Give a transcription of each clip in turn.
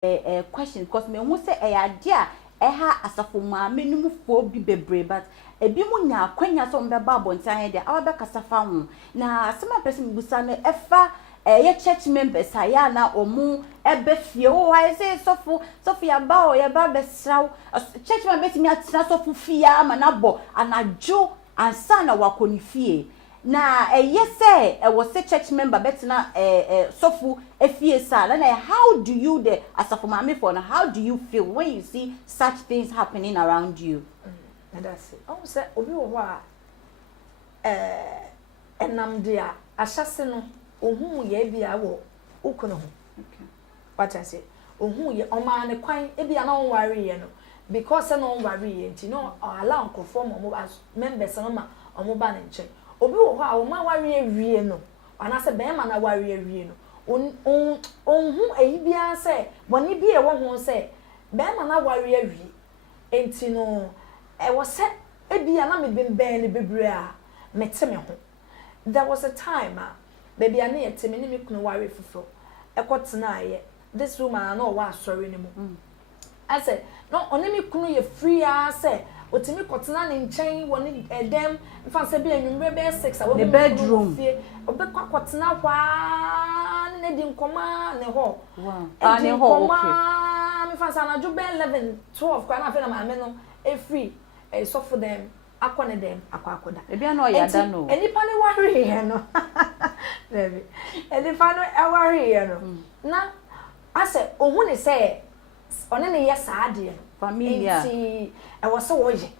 question because me who say idea ha asafo maame num fo bi bebre but ebi mu nya akwanya so mbeba abontan de awa be kasafa ho na asema person busa no efa ye church members aya na omu ebe fie o I say sofo ya ba o ya ba be sraw church members mi atina sofo fie ama na bo anajo ansa na wakoni fie na yese was a church member betina sofo efie sa na how do you the asafo maame for now how do you feel when you see such things happening around you? And that's it. Say obi wo ho a enam dia ahyase no ohun ye bia wo ukuno ho. Okay. What I say ohun ye oma ne kwan e bia na won ware ye no because no won ware ye nti no allow conform omo members no ma omo ba ne nche obi wo ho a o ma ware awie no ana se be ma na ware awie no onhu eyi bia se boni bia e wo ho se be ma na ware awie enti no e wo se e bia na me bemben ne bebre a mete me ho. There was a time baby ani etime ni me kunu ware fufuro ekotena ye this woman na o wa asori ni mu I said no oni me kunu ye free say otimi kotena ne nchen woni edem mfa se bi anwumre be 6 a the bedroom obe kotena kwa ne di nkoma ne ho wow ne ho okay mfa sa na ju be 11 12 kwa na fe na ma me no e free e so for them akone dem akwakoda e bia no ya da no enipa ne ware he no baby enipa no e ware he no na ase ohun ne say one ne yes ade familia enti e wo se wo ye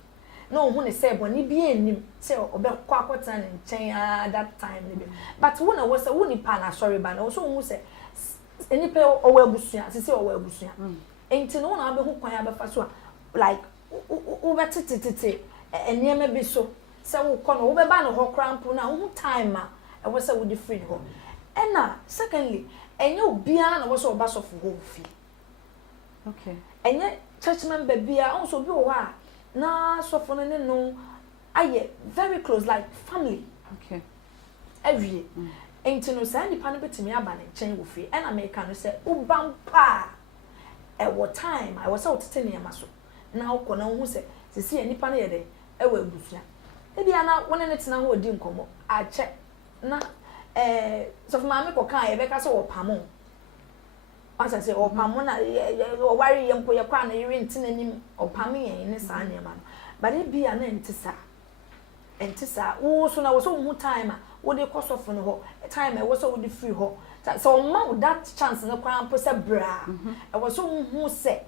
na ohun ne say boni bi enim say obekọ akota ne nchen that time ne bi but wo na wo se wo nipa na sorry ba na wo so ohun se enipa owo abusua sisi owo abusua enti no na abehu kwan abefa so like wo betitititi eniema bi so se wo kọ no wo be ba no ho krampo na wo time e wo se wo di free ho ena secondly enye obia na wo so oba so ho fi okay enye church member bia on so bi wo ha na so fo ne no aye very close like family okay every enti no say nipa no betimi aba ne nchen wo fi ena me ka no say ubampa e wo time I was so tete ne ma so na wo kọ na wo say sisi nipa no ye de e wa abusua e bia na wona ne tena ho odi nkomo a che na so for mama ko kan ye be ka so wo pamo asa se o pamo na o wari ye mpo ye kwa na yiri ntina nim o pamo ye ne sa ne ma no but e bia na entisa wo so na wo so mu time wo de cost of no ho time e wo so wo de free ho so o ma that chance na kwa mpo se bra e wo so hu se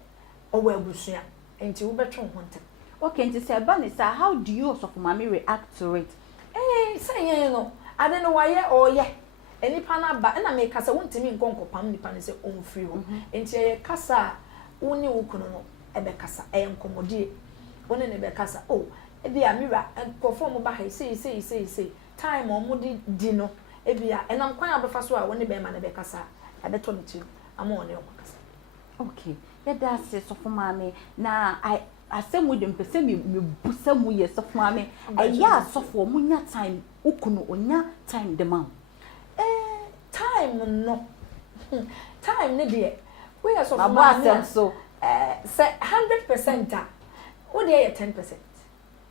o wa abusua enti wo betwe ho ntem. Okay, and say Banisa, how do you also mommy react to it? Say no. I don't know why or yeah. Any pana ba na make kasa wontimi nkonko pam nipa ne say on free ho. Enti ye kasa woni wukuno no ebe kasa e nkomodie. Woni ne be kasa oh e bia mira perform ba ha say time o mo di no e bia enam kwan abefa so a woni be ma ne be kasa ebe to ne ti ama woni o kasa. Okay. Yeah, that's it so for mommy. Now asem wo dem pese me busa mu ye so for me ya so for mu nya time ukunu onya time de ma time no time ne de we are so for me so say 100% what dey 10%.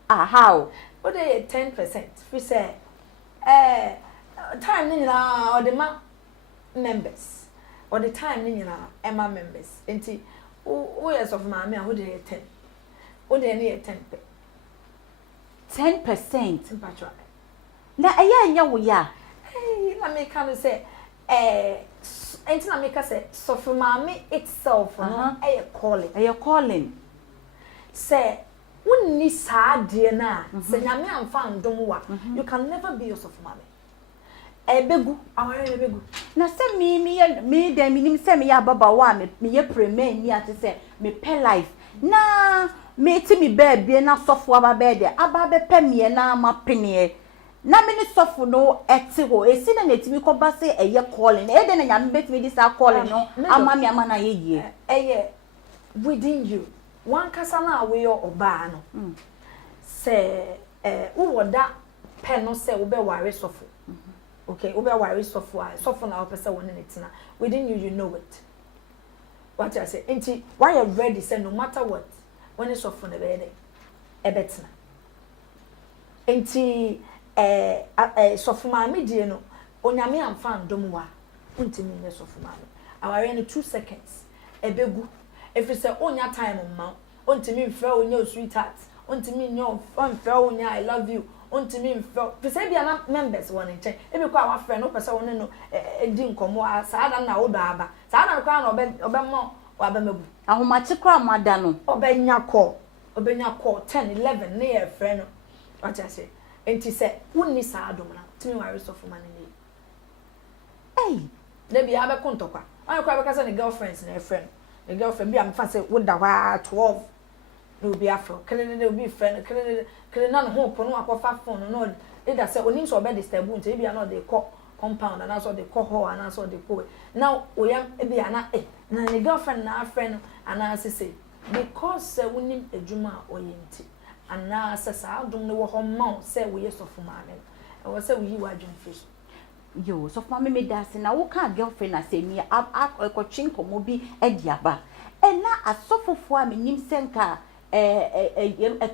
How what dey 10% we say time ni na or the ma members or the time ni na emma members enti we are so for me how dey 10 o de ne 10%. Na aya nya wo ya. Hey, na me kan say enti na me ka say so for mama itself no calling. Say wonni saade na say nyame amfa ndom wa you can never be yourself mama. Ebegu aware ebegu. Na say me dem nim say me ya baba wa me ye premier ni ate say me pay life. Na me ti mi baby na sofo aba be aba be pemie na ma pene na me ni sofo no eti ho esi na netimi ko ba se eye calling e de na nyame betimi di sa calling no ama me ama na ye eye within you one kasa na we yo oba no se wo woda pe no se wo be ware sofo okay wo be ware sofo a sofo na wo pese won ne tina within you you know it what I say enti why you ready say no matter what when it's off on the bed ebetna enti sofuma me die no onyame amfa ndom wa untimi nye sofuma me aware no 2 seconds ebegu if say onya time ma untimi mfra onya sweetheart untimi nyo mfra onya I love you untimi mfra say bia na members won nche ebi kwa wa friend no pese won no edi nkomo saada na wo da aba saada kwa na obemmo wa bemabu ahomachi kra amada no obenya call 10 11 na ye friend no what I say enti say wonni saadom na timi ware sofuma ne na bi abe kontokwa an kwa be kasa ne girlfriends na friend the girlfriend bi am fa say woda wa 12 no bi afro kele ne bi friend kele na no ho pono akofa phone no e da say onim so be disturb nti bi na dey call compound and so dey call her and so dey call now oyam e bi ana na ne girlfriend na friend ana say because wonim adwuma oyenti ana say adum ne wo ho ma say we yesofuma ame e wo say we yi wa adwum fish yo so for me dance na wo ka girlfriend na say me akotwe nkomo bi ediaba na asofofo a menim senka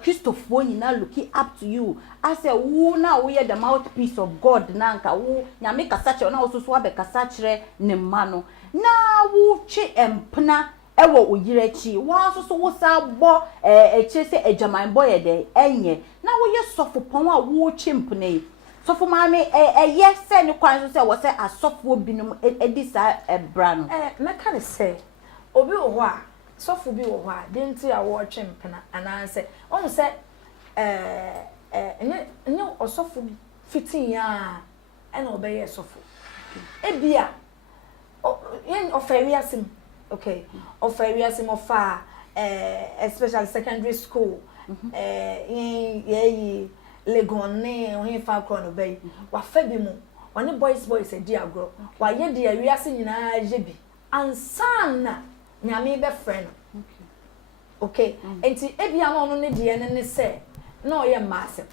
Christopher nyina looking up to you as a wo na wo ye the mouthpiece of God na nka wo nyame kasa che na wo so abe kasa kire ne ma no na wo twe empna ewo oyirachi wa so wo sa bo eche se ejaman boy ye de enye na wo ye sofopon a wo twe empna yi sofo maame yes say ne kwan so say wo say asofo binum edisa ebra no meka ne say obi wo ho a sofo bi wo ho a de nti a wo twe empna ana say on say enye osofo bi fitin ya ena obeye sofo ebia yen oferiasim okay oferiasim ofa especially secondary school ye legone ohin fa kro no bay wa fa bi mu woni boys e di agro wa ye de awiase nyina je bi ansana nyame be friend okay enti ebia no ne de ne se na oye massive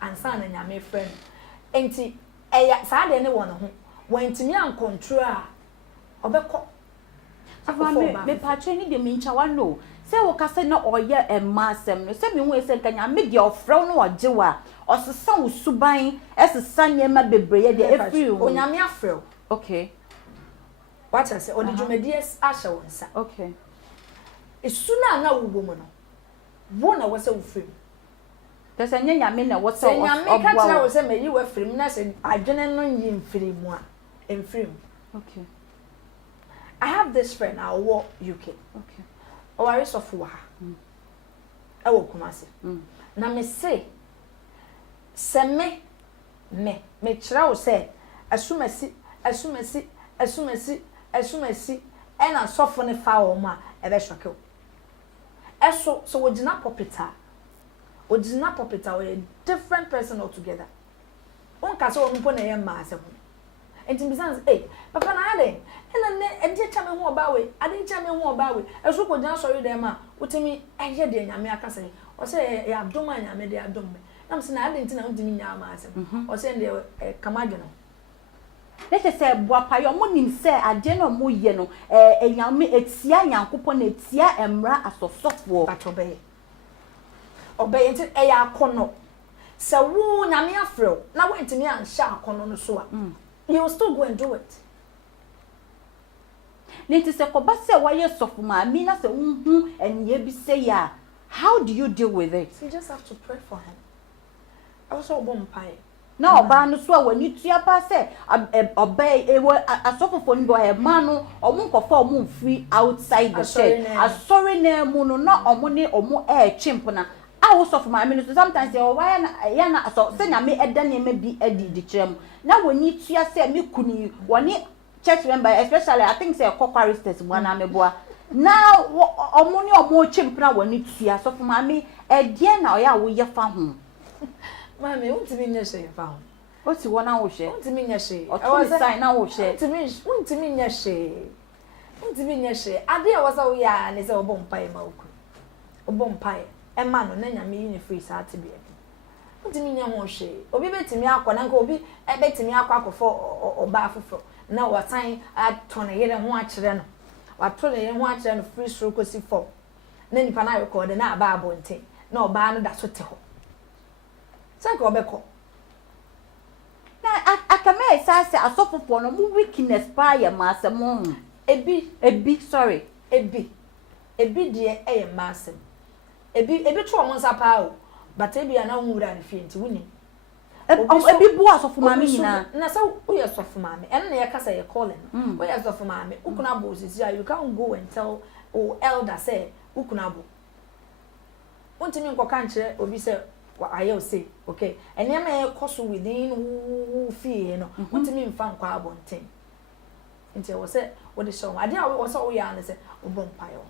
ansana nyame friend enti eya sa de ne wono ho wantimi an control a obekọ afame me patche ni de mincha wa no se wo kase na oye emasem no se bi hu ese kanya me de ofrɛ no ojewa osesa usuban esesa nyema bebreye de efri onyame afrɛ okay what I say odijumedi asha wonsa okay esuna na wubo mu no wo na wose wo frem tese nyame na wose obwa nyame ka tira wo se meyi wo frem na se adwene no nyi mfiri mu a emfrim okay I have this friend I work UK okay owari sofo wa e wo Kumasi na me say se me kira wo se asumasi e na sofo ne fa wo ma e be shoke eso so wogina popita we a different person altogether on ka so mpo na ye ma asem enti bizans papa na ade ena ne edi cha me ho oba we ade cha me ho oba we eso ko jan sorry dem a utimi eye de nyame akase o se ya adoma nyame de adom me na se na ade enti na utimi nya ma asem o se de kamadwe no let's say boapayo mo nim se ade no mo ye no enyame etia nyankopɔ na etia emra asosofo batobeye obey enti eya akono se wo nyame afrɛ na wo enti an sha akono no so a you will still go and do it. Niti se ko ba se wa ye sofo ma mi na se hu eniye bi se ya how do you deal with it? So you just have to pray for him. Also bompai. Na oba no so a wani tua pa se obey asofofo ni bo e ma no omo nkofo omo free outside the church asori na mu no na omo ne omo chimp na awo sofo ma mi no sometimes e wa ya na so se nya me eda ne ma bi adi di kirem na wani tua se me kuni wani church member especially I think say Kokaristes mo na meboa na omo ne omo chimp na wani tua sofo ma mi e die na oya wo ye fa ho Mami, untimi nyeshe fa ho. Oti wona wo hwe. Untimi nyeshe. O to sign na wo hwe. Untimi nyeshe. Ade a wasa wo ya ne se obom pai ma oku. Obom pai. E ma no na nyame yi ne free sa ate bia. Untimi nya ho hwe. Obi betimi akọ na nka obi betimi akọ akọfọ oba afofo. na wasan ato ne yere ho akyere no wato ne yere ho akyere no free stroke kosi for na nipa na record na aba abonten na oba no da so te ho sanka obekọ na akame esase asofofo no mu weakness pa ya masemo ebi sorry ebi de eye masem ebi to omo nsa pa o but ebi ana nwura ne fie nti wuni ebi bu asofo maame nyina na so we asofo maame en na ye kasa ye calling we asofo maame ukuna bo sisi you can go and tell elder say ukuna bo untimi nkoka nkyere obi say ayo say okay ene ma e koso within fie no untimi mfa nkwa abonten nti wo say wo de show ade a wo say wo ya ne say wo mpayo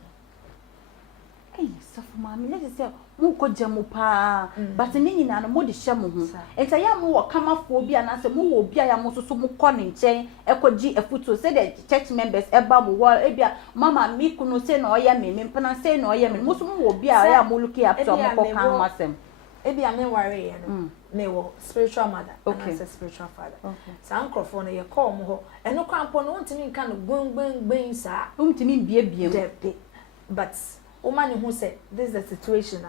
sofo maame let say mu ko jamu pa but ni nyina no mo de hye mo ho enta ya mo wo kamafo bi ana se mo wo bi aya mo soso mo kɔ ne nkyɛn ekogi afuto say the church members eba mo wo ebia mama mi kunu say na oya me mpana say na oya me mo so mo wo bi aya mo look up to mo kɔ kan ho asɛm ebia me worry ye no me wo spiritual mother and as a spiritual father sa ankrofo no ye call mo ho eno kwampo no untimi nka no gben sa untimi bie but woman who said this is the situation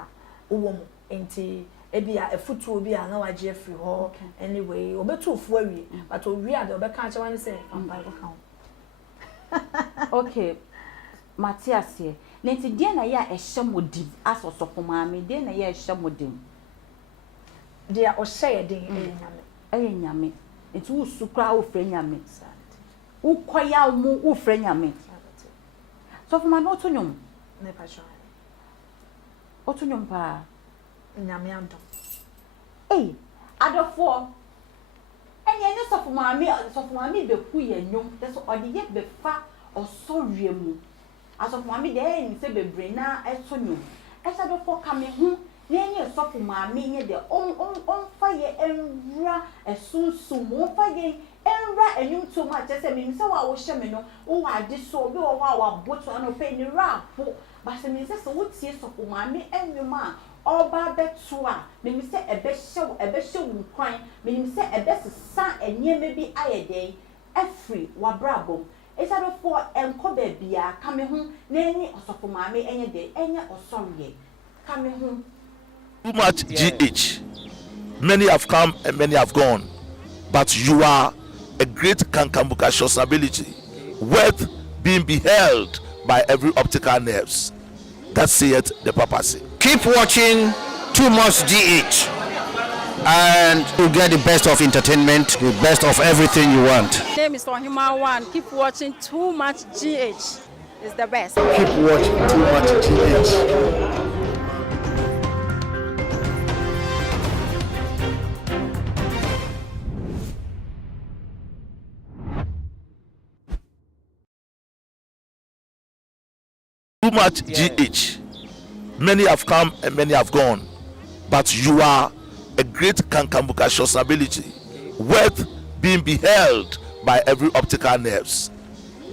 woman enti ebia afutu obi a na waje free ho anyway obetu fu awie but owie ade obeka ache wan say pampa go kan okay Matthias here nenti die na ya ehye modim asosofo maame die na ya ehye modim dia o share den nyame enti wo sukra wo frɛ nyame wo koya mu wo frɛ nyame sofo maame otonyom ne passion otonyom pa nyame ando adofo enye ne sofo maame be ku ye nyom so ode ye be fa osoriwe mu asofo maame de enyi se bebre na etonyom esadofo kame hu na enye sofo maame nye de on fa ye enra esunsun mo fa ye enra enyum to ma chese me se wa wo hye me no wo ade so obi wo wa boto na pe ni rapo ba se me se wo tie sofo maame enwum a oba betu a me se ebe hye wo kwan me se ebe sesa enyeme bi ayeden afri wa brabom esadofo enko ba bia kame hu na enyi osofo maame enye de enye osoriye kame hu too much GH. Many have come and many have gone, but you are a great Kankambuka ability, worth being beheld by every optical nerves. That saith the papacy. Keep watching Too Much GH, and you get the best of entertainment, the best of everything you want. My name is Ohima One. Keep watching Too Much GH. It's the best. Keep watching Too Much GH. Too much GH. Many have come and many have gone, but you are a great Kankambuka ability, worth being beheld by every optical nerves.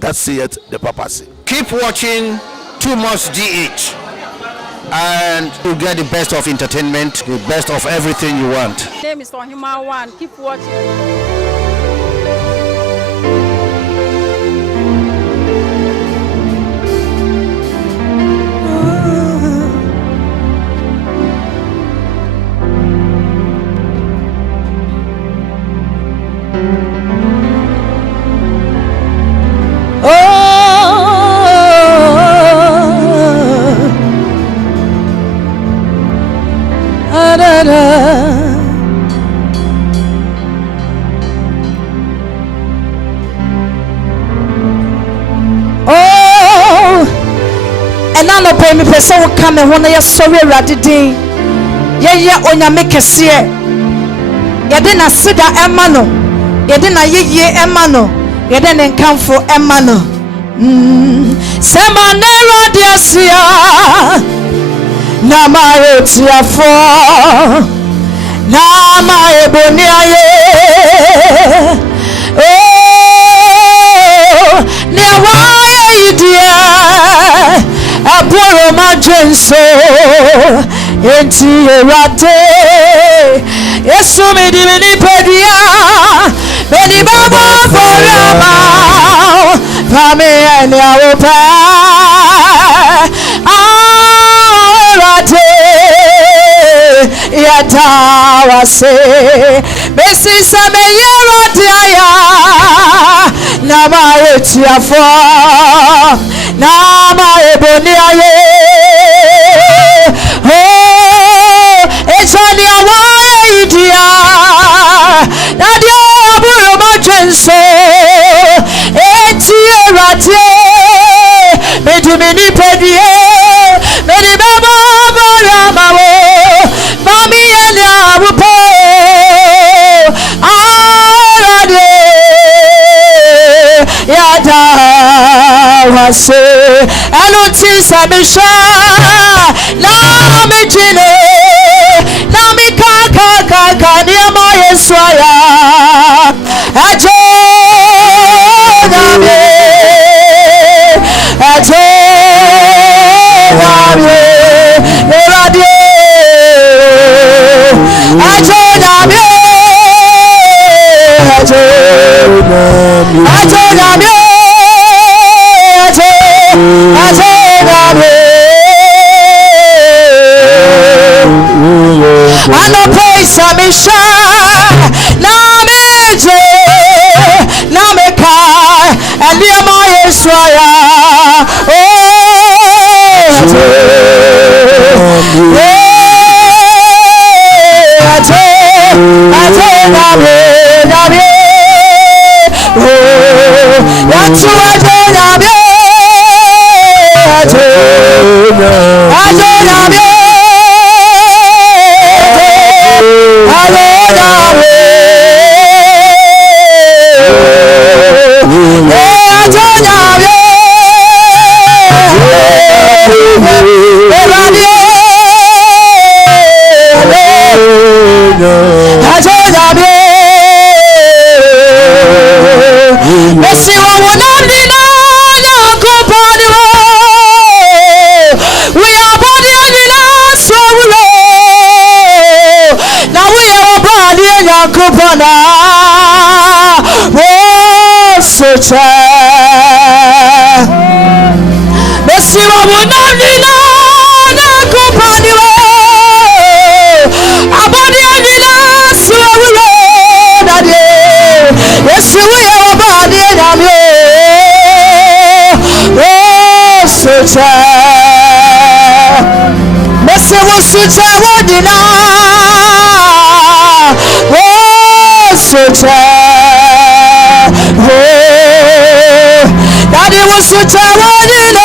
That saith the papacy. Keep watching Too Much GH, and you get the best of entertainment, the best of everything you want. My name is Ohima One. Keep watching. no pay me person will come and one ya sorry radidin ye onyame kese ye de na sida emano ye de na ye emano ye de nkamfo emano sema ne radiasia na ma tiafo na ma eboniaye oh ne wa idea aboro ma jenso enti erade yesu mi di ni pedia Many Baba forever. Fami and Yawopa. Arate. Yatawase. Messi Same Yeratiaya. Nama Etiafo. Nama Eboniaye. Oh, it's on your way, dear. Nadia Burma Chenso. Etierate. Medimini Pedie. Medibaba Baramao. Mami Elia Wupo. Arade. Yada. Wase. Aluti Samisha. Nami Jine. Nami Kaka. Niamo Yeswaya. Ajo. Nami. Ajo. Nami. Eradio. Ajo. Nami. Ajo. Ajo. Nami. Ano praise Samisha Nameje Nameka Eliama Yeswaya Messi wa munamina na kupaniwa abadi anila suwulo dadie Yesu ya abadi namyo sucha Messi wa sucha wadina sucha Daddy was such a one in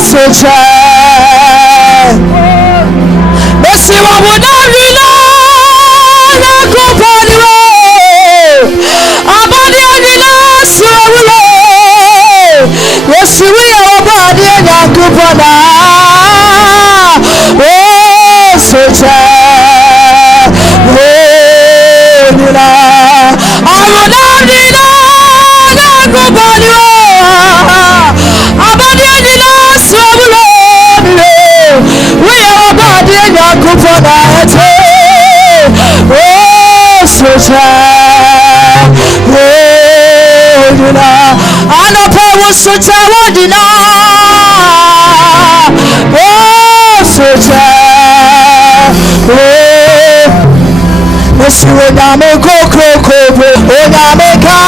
such a Messi wa wudari na kupani we abadi anila suwulo Yesu we abadi na kupana such a such a wadina such a Yesu na me go Oname ka